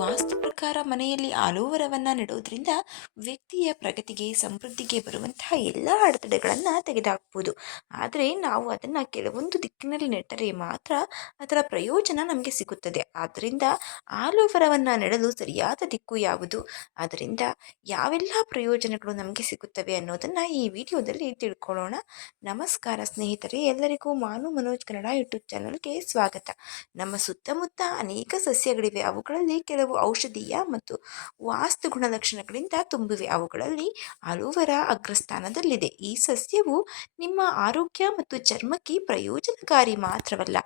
ವಾಸ್ತು ಪ್ರಕಾರ ಮನೆಯಲ್ಲಿ ಆಲೋವರವನ್ನು ನೆಡುವುದರಿಂದ ವ್ಯಕ್ತಿಯ ಪ್ರಗತಿಗೆ, ಸಮೃದ್ಧಿಗೆ ಬರುವಂತಹ ಎಲ್ಲ ಅಡೆತಡೆಗಳನ್ನು ತೆಗೆದುಹಾಕ್ಬೋದು ಆದರೆ ನಾವು ಅದನ್ನು ಕೆಲವೊಂದು ದಿಕ್ಕಿನಲ್ಲಿ ನೆಟ್ಟರೆ ಮಾತ್ರ ಅದರ ಪ್ರಯೋಜನ ನಮಗೆ ಸಿಗುತ್ತದೆ. ಆದ್ದರಿಂದ ಆಲೋವರವನ್ನು ನೆಡಲು ಸರಿಯಾದ ದಿಕ್ಕು ಯಾವುದು? ಅದರಿಂದ ಯಾವೆಲ್ಲ ಪ್ರಯೋಜನಗಳು ನಮಗೆ ಸಿಗುತ್ತವೆ ಅನ್ನೋದನ್ನು ಈ ವಿಡಿಯೋದಲ್ಲಿ ತಿಳ್ಕೊಳ್ಳೋಣ. ನಮಸ್ಕಾರ ಸ್ನೇಹಿತರೆ, ಎಲ್ಲರಿಗೂ ಮಾನು ಮನೋಜ್ ಕನ್ನಡ ಯೂಟ್ಯೂಬ್ ಚಾನಲ್ಗೆ ಸ್ವಾಗತ. ನಮ್ಮ ಸುತ್ತಮುತ್ತ ಅನೇಕ ಸಸ್ಯಗಳಿವೆ. ಅವುಗಳಲ್ಲಿ ಕೆಲವು ಔಷಧೀಯ ಮತ್ತು ವಾಸ್ತು ಗುಣಲಕ್ಷಣಗಳಿಂದ ತುಂಬಿವೆ. ಅವುಗಳಲ್ಲಿ ಅಲೋವೆರಾ ಅಗ್ರಸ್ಥಾನದಲ್ಲಿದೆ. ಈ ಸಸ್ಯವು ನಿಮ್ಮ ಆರೋಗ್ಯ ಮತ್ತು ಚರ್ಮಕ್ಕೆ ಪ್ರಯೋಜನಕಾರಿ ಮಾತ್ರವಲ್ಲ,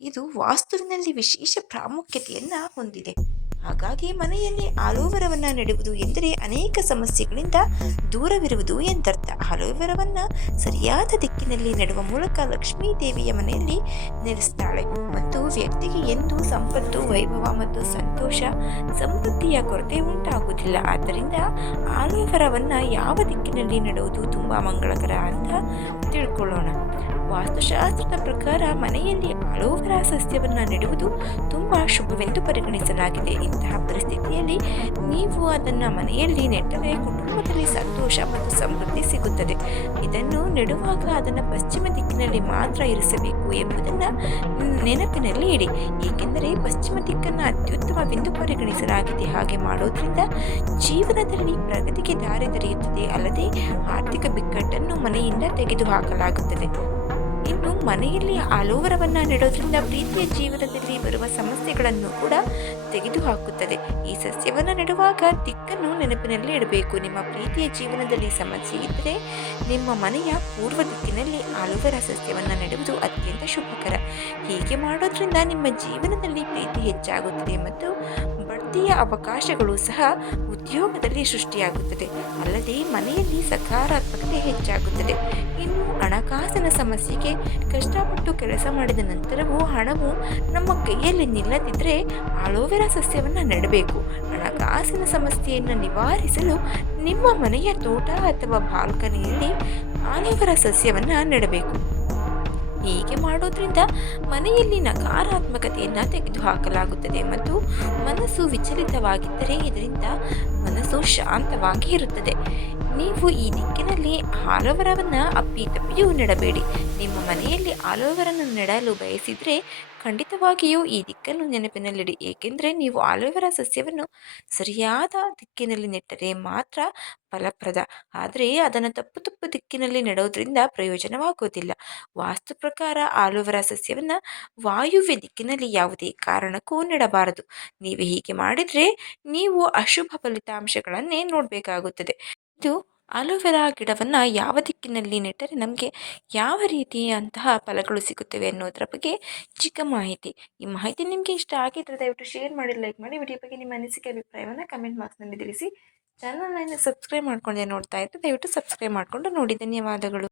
ಇದು ವಾಸ್ತುವಿನಲ್ಲಿ ವಿಶೇಷ ಪ್ರಾಮುಖ್ಯತೆಯನ್ನು ಹೊಂದಿದೆ. ಹಾಗಾಗಿ ಮನೆಯಲ್ಲಿ ಆಲೋವೆರವನ್ನು ನೆಡುವುದು ಎಂದರೆ ಅನೇಕ ಸಮಸ್ಯೆಗಳಿಂದ ದೂರವಿರುವುದು ಎಂದರ್ಥ. ಆಲೋವೆರವನ್ನು ಸರಿಯಾದ ದಿಕ್ಕಿನಲ್ಲಿ ನೆಡುವ ಮೂಲಕ ಲಕ್ಷ್ಮೀ ದೇವಿಯ ಮನೆಯಲ್ಲಿ ನೆಲೆಸ್ತಾಳೆ. ಮತ್ತು ವ್ಯಕ್ತಿಗೆ ಎಂದೂ ಸಂಪತ್ತು, ವೈಭವ ಮತ್ತು ಸಂತೋಷ ಸಮೃದ್ಧಿಯ ಕೊರತೆ ಉಂಟಾಗುವುದಿಲ್ಲ. ಆದ್ದರಿಂದ ಆಲೋವೆರವನ್ನು ಯಾವ ದಿಕ್ಕಿನಲ್ಲಿ ನೆಡುವುದು ತುಂಬ ಮಂಗಳಕರ ಅಂತ ತಿಳ್ಕೊಳ್ಳೋಣ. ವಾಸ್ತುಶಾಸ್ತ್ರದ ಪ್ರಕಾರ ಮನೆಯಲ್ಲಿ ಅಲೋವೆರಾ ಸಸ್ಯವನ್ನು ನೆಡುವುದು ತುಂಬ ಶುಭವೆಂದು ಪರಿಗಣಿಸಲಾಗಿದೆ. ಇಂತಹ ಪರಿಸ್ಥಿತಿಯಲ್ಲಿ ನೀವು ಅದನ್ನು ಮನೆಯಲ್ಲಿ ನೆಟ್ಟರೆ ಕುಟುಂಬದಲ್ಲಿ ಸಂತೋಷ ಮತ್ತು ಸಮೃದ್ಧಿ ಸಿಗುತ್ತದೆ. ಇದನ್ನು ನೆಡುವಾಗ ಅದನ್ನು ಪಶ್ಚಿಮ ದಿಕ್ಕಿನಲ್ಲಿ ಮಾತ್ರ ಇರಿಸಬೇಕು ಎಂಬುದನ್ನು ನೆನಪಿನಲ್ಲಿ ಇಡಿ. ಏಕೆಂದರೆ ಪಶ್ಚಿಮ ದಿಕ್ಕನ್ನು ಅತ್ಯುತ್ತಮವೆಂದು ಪರಿಗಣಿಸಲಾಗಿದೆ. ಹಾಗೆ ಮಾಡೋದ್ರಿಂದ ಜೀವನದಲ್ಲಿ ಪ್ರಗತಿಗೆ ದಾರಿ ದೊರೆಯುತ್ತದೆ. ಅಲ್ಲದೆ ಆರ್ಥಿಕ ಬಿಕ್ಕಟ್ಟನ್ನು ಮನೆಯಿಂದ ತೆಗೆದುಹಾಕಲಾಗುತ್ತದೆ. ಇನ್ನು ಮನೆಯಲ್ಲಿ ಆಲೋವರವನ್ನು ನೆಡೋದ್ರಿಂದ ಪ್ರೀತಿಯ ಜೀವನದಲ್ಲಿ ಬರುವ ಸಮಸ್ಯೆಗಳನ್ನು ಕೂಡ ತೆಗೆದುಹಾಕುತ್ತದೆ. ಈ ಸಸ್ಯವನ್ನು ನೆಡುವಾಗ ದಿಕ್ಕನ್ನು ನೆನಪಿನಲ್ಲಿ ಇಡಬೇಕು. ನಿಮ್ಮ ಪ್ರೀತಿಯ ಜೀವನದಲ್ಲಿ ಸಮಸ್ಯೆ ಇದ್ದರೆ ನಿಮ್ಮ ಮನೆಯ ಪೂರ್ವ ದಿಕ್ಕಿನಲ್ಲಿ ಆಲೋವರ ಸಸ್ಯವನ್ನು ನೆಡುವುದು ಅತ್ಯಂತ ಶುಭಕರ. ಹೀಗೆ ಮಾಡೋದ್ರಿಂದ ನಿಮ್ಮ ಜೀವನದಲ್ಲಿ ಪ್ರೀತಿ ಹೆಚ್ಚಾಗುತ್ತದೆ ಮತ್ತು ಬಡ್ತಿಯ ಅವಕಾಶಗಳು ಸಹ ಉದ್ಯೋಗದಲ್ಲಿ ಸೃಷ್ಟಿಯಾಗುತ್ತದೆ. ಅಲ್ಲದೆ ಮನೆಯಲ್ಲಿ ಸಕಾರಾತ್ಮಕತೆ ಹೆಚ್ಚಾಗುತ್ತದೆ. ಇನ್ನು ಹಣಕಾಸಿನ ಸಮಸ್ಯೆಗೆ ಕಷ್ಟಪಟ್ಟು ಕೆಲಸ ಮಾಡಿದ ನಂತರವೂ ಹಣವು ನಮ್ಮ ಕೈಯಲ್ಲಿ ನಿಲ್ಲದಿದ್ದರೆ ಅಲೋವೆರಾ ಸಸ್ಯವನ್ನು ನೆಡಬೇಕು. ಹಣಕಾಸಿನ ಸಮಸ್ಯೆಯನ್ನು ನಿವಾರಿಸಲು ನಿಮ್ಮ ಮನೆಯ ತೋಟ ಅಥವಾ ಬಾಲ್ಕನಿಯಲ್ಲಿ ಆಲೋವೆರಾ ಸಸ್ಯವನ್ನು ನೆಡಬೇಕು. ಹೀಗೆ ಮಾಡೋದ್ರಿಂದ ಮನೆಯಲ್ಲಿ ನಕಾರಾತ್ಮಕತೆಯನ್ನು ತೆಗೆದುಹಾಕಲಾಗುತ್ತದೆ ಮತ್ತು ಮನಸ್ಸು ವಿಚಲಿತವಾಗಿದ್ದರೆ ಇದರಿಂದ ಮನಸ್ಸು ಶಾಂತವಾಗಿ ಇರುತ್ತದೆ. ನೀವು ಈ ದಿಕ್ಕಿನಲ್ಲಿ ಆಲೋವೆರಾವನ್ನು ಅಪ್ಪಿ ತಪ್ಪಿಯೂ ನೆಡಬೇಡಿ. ನಿಮ್ಮ ಮನೆಯಲ್ಲಿ ಆಲೋವರನ್ನು ನೆಡಲು ಬಯಸಿದರೆ ಖಂಡಿತವಾಗಿಯೂ ಈ ದಿಕ್ಕನ್ನು ನೆನಪಿನಲ್ಲಿಡಿ. ಏಕೆಂದರೆ ನೀವು ಆಲೋವೆರಾ ಸಸ್ಯವನ್ನು ಸರಿಯಾದ ದಿಕ್ಕಿನಲ್ಲಿ ನೆಟ್ಟರೆ ಮಾತ್ರ ಫಲಪ್ರದ. ಆದರೆ ಅದನ್ನು ತಪ್ಪು ತಪ್ಪು ದಿಕ್ಕಿನಲ್ಲಿ ನೆಡೋದ್ರಿಂದ ಪ್ರಯೋಜನವಾಗುವುದಿಲ್ಲ. ವಾಸ್ತು ಪ್ರಕಾರ ಆಲೋವೆರಾ ಸಸ್ಯವನ್ನು ವಾಯುವ್ಯ ದಿಕ್ಕಿನಲ್ಲಿ ಯಾವುದೇ ಕಾರಣಕ್ಕೂ ನೆಡಬಾರದು. ನೀವು ಹೀಗೆ ಮಾಡಿದರೆ ನೀವು ಅಶುಭ ಫಲಿತಾಂಶಗಳನ್ನೇ ನೋಡಬೇಕಾಗುತ್ತದೆ. ಇದು ಅಲೋವೆರಾ ಗಿಡವನ್ನು ಯಾವ ದಿಕ್ಕಿನಲ್ಲಿ ನೆಟ್ಟರೆ ನಮಗೆ ಯಾವ ರೀತಿಯಂತಹ ಫಲಗಳು ಸಿಗುತ್ತವೆ ಅನ್ನೋದರ ಬಗ್ಗೆ ಚಿಕ್ಕ ಮಾಹಿತಿ. ಈ ಮಾಹಿತಿ ನಿಮಗೆ ಇಷ್ಟ ಆಗಿದ್ದರೆ ದಯವಿಟ್ಟು ಶೇರ್ ಮಾಡಿ ಲೈಕ್ ಮಾಡಿ ವಿಡಿಯೋ ಬಗ್ಗೆ ನಿಮ್ಮ ಅನಿಸಿಕೆ, ಅಭಿಪ್ರಾಯವನ್ನು ಕಮೆಂಟ್ ಬಾಕ್ಸ್ನಲ್ಲಿ ತಿಳಿಸಿ. ಚಾನಲ್ನ ಸಬ್ಸ್ಕ್ರೈಬ್ ಮಾಡ್ಕೊಂಡೆ ನೋಡ್ತಾ ಇದ್ದರೆ ದಯವಿಟ್ಟು ಸಬ್ಸ್ಕ್ರೈಬ್ ಮಾಡಿಕೊಂಡು ನೋಡಿ. ಧನ್ಯವಾದಗಳು.